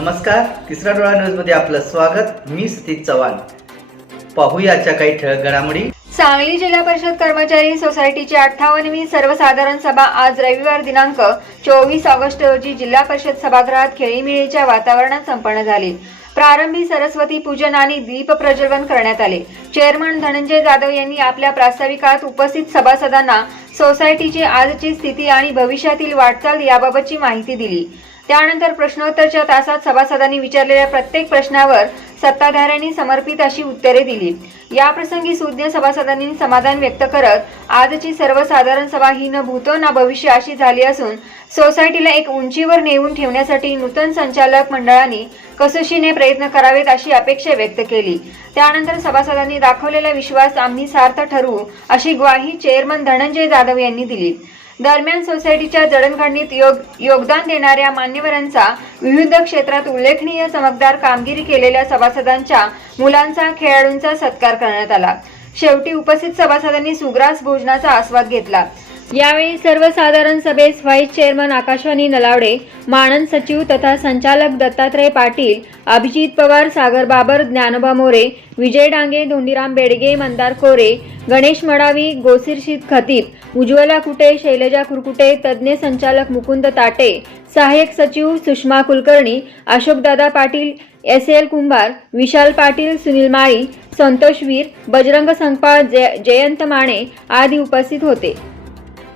नमस्कार तिसरा डोळा न्यूजमध्ये आपलं स्वागत. मी सतीश चव्हाण. पाहूया काही ठळक घडामोडी. सांगली जिल्हा परिषद कर्मचारी सोसायटीची अठ्ठावन्नवी सर्वसाधारण सभा आज रविवार दिनांक चोवीस ऑगस्ट रोजी जिल्हा परिषद सभागृहात खेळीमेळीच्या वातावरणात संपन्न झाली. प्रारंभी सरस्वती पूजन आणि दीप प्रज्वलन करण्यात आले. चेअरमन धनंजय जाधव यांनी आपल्या प्रास्ताविकात उपस्थित सभासदांना सोसायटीची आजची स्थिती आणि भविष्यातील वाटचाल याबाबतची माहिती दिली. त्यानंतर प्रश्नोत्तरच्या तासात सभासदांनी विचारलेल्या प्रत्येक प्रश्नावर सत्ताधाऱ्यांनी समर्पित अशी उत्तरे दिली. याप्रसंगी सुज्ञ सभासदांनी समाधान व्यक्त करत आजची सर्वसाधारण सभा ही न भूतो ना भविष्य अशी झाली असून सोसायटीला एक उंचीवर नेऊन ठेवण्यासाठी नूतन संचालक मंडळाने कसोशीने प्रयत्न करावेत अशी अपेक्षा व्यक्त केली. त्यानंतर सभासदांनी दाखवलेला विश्वास आम्ही सार्थ ठरवू अशी ग्वाही चेअरमन धनंजय जाधव यांनी दिली. दरम्यान सोसायटीच्या जडणघडणीत योग योगदान देणाऱ्या मान्यवरांचा विविध क्षेत्रात उल्लेखनीय चमकदार कामगिरी केलेल्या सभासदांच्या मुलांचा खेळाडूंचा सत्कार करण्यात आला. शेवटी उपस्थित सभासदांनी सुग्रास भोजनाचा आस्वाद घेतला. यावेळी सर्वसाधारण सभेस व्हाईस चेअरमन आकाशवाणी नलावडे मानन सचिव तथा संचालक दत्तात्रय पाटील अभिजित पवार सागर बाबर ज्ञानोबा मोरे विजय डांगे धोंडीराम बेडगे मंदार कोरे गणेश मडावी गोसिरशीत खतीब उज्ज्वला कुटे शैलजा कुरकुटे तज्ज्ञ संचालक मुकुंद ताटे सहाय्यक सचिव सुषमा कुलकर्णी अशोकदादा पाटील एस एल कुंभार विशाल पाटील सुनील माळी संतोष वीर बजरंग संकपाळ जय जयंत माने आदी उपस्थित होते.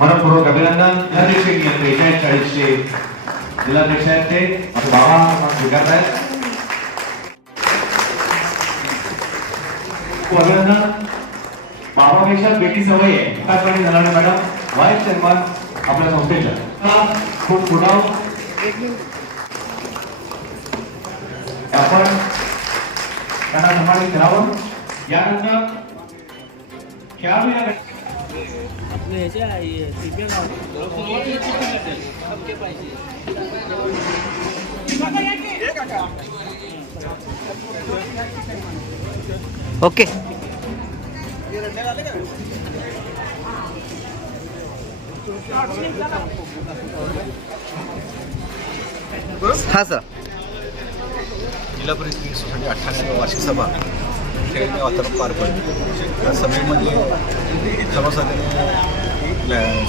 मनपूर्वक अभिनंदन. जिल्हाध्यक्ष बेचाळीस चाळीसचे जिल्हाध्यक्ष आहेत ते आपले बाबा स्वीकारत आहेत अभिनंदन. बाबापेक्षा बेटी सवय आहे. आकाशवाणी झाला मॅडम. व्हाईस चेअरमन आपल्या संस्थेच्या. खूप पुढाव आपण त्यांना सन्मानित करावं. यानंतर खेळाडू या आपले ह्याचे आहे सीपीएम ओके हा सर जिल्हा परिषद सोसायटी अठ्ठावन्न वार्षिक सभा खेळणे वातावरण पार पडलं त्या सभेमध्ये सभासदांनी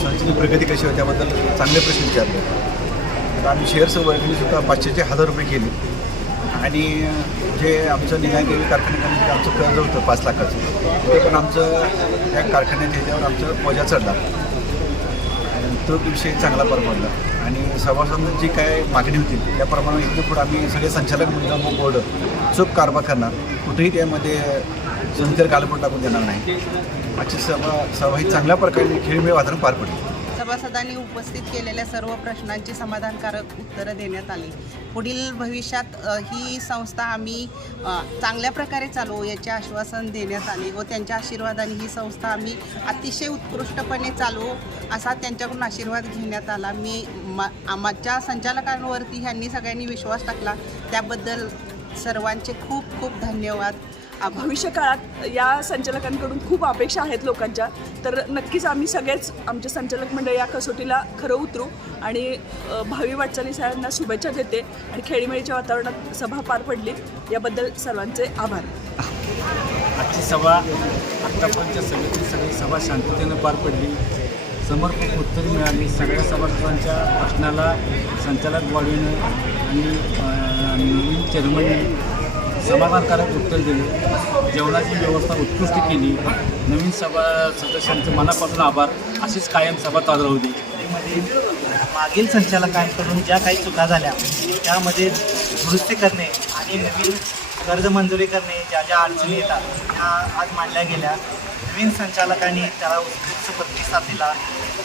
संस्थेची प्रगती कशी होती त्याबद्दल चांगले प्रश्न विचारले. तर आम्ही शेअर्स वर्गणी सुद्धा पाचशेचे हजार रुपये केले. आणि जे आमचं निघालेली कारखान्यामध्ये आमचं कर्ज होतं पाच लाखाचं ते पण आमचं त्या कारखान्याच्या ह्याच्यावर आमचं मजा चढला. तो विषय चांगला परवडला. आणि सभासदांची जी काय मागणी होती त्याप्रमाणे इथे पुढे आम्ही सगळे संचालक मंडळ बोर्ड चूक कारभार करणार. कुठेही त्यामध्ये संचार कालपण टाकून देणार नाही. आजची सभा सभा ही चांगल्या प्रकारे खेळमेळ वातावरण पार पडली. सभासदांनी उपस्थित केलेल्या सर्व प्रश्नांची समाधानकारक उत्तरं देण्यात आली. पुढील भविष्यात ही संस्था आम्ही चांगल्या प्रकारे चालवू याचे आश्वासन देण्यात आले व त्यांच्या आशीर्वादाने ही संस्था आम्ही अतिशय उत्कृष्टपणे चालवू असा त्यांच्याकडून आशीर्वाद घेण्यात आला. मी मा आमच्या संचालकांवरती ह्यांनी सगळ्यांनी विश्वास टाकला. त्याबद्दल सर्वांचे खूप खूप धन्यवाद. भविष्य काळात या संचालकांकडून खूप अपेक्षा आहेत लोकांच्या. तर नक्कीच आम्ही सगळेच आमचे संचालक मंडळ या कसोटीला खरं उतरू आणि भावी वाटचाली सरांना शुभेच्छा देते आणि खेळीमेळीच्या वातावरणात सभा पार पडली. याबद्दल सर्वांचे आभार. आजची सभा आत्तापर्यंतच्या सभेतील सगळी सभा शांततेनं पार पडली. समर्पक उत्तरे मिळाली. सगळ्या सभासदांच्या प्रश्नाला संचालक बॉडीनं आणि नवीन चेअरमन समाधानकारक उत्तर दिले. जेवणाची व्यवस्था उत्कृष्ट केली. नवीन सभा सदस्यांचे मनापासून आभार. अशीच कायम सभा चालू होती मध्ये मागील संचालकांकडून ज्या काही चुका झाल्या त्यामध्ये दुरुस्ती करणे आणि नवीन कर्ज मंजुरी करणे ज्या ज्या अडचणी येतात त्या आज मांडल्या गेल्या. नवीन संचालकांनी त्याला उत्कृष्ट प्रतिसाद दिला.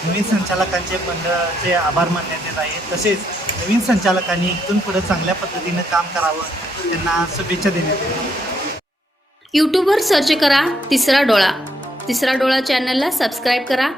नवीन संचालकांचे मंडळाचे आभार मानण्यात येत आहे तसेच नवीन संचालकांनी इथून पुढे चांगल्या पद्धतीनं काम करावं त्यांना शुभेच्छा देण्यात यूट्यूबवर सर्च करा तिसरा डोळा. तिसरा डोळा चॅनलला सबस्क्राईब करा.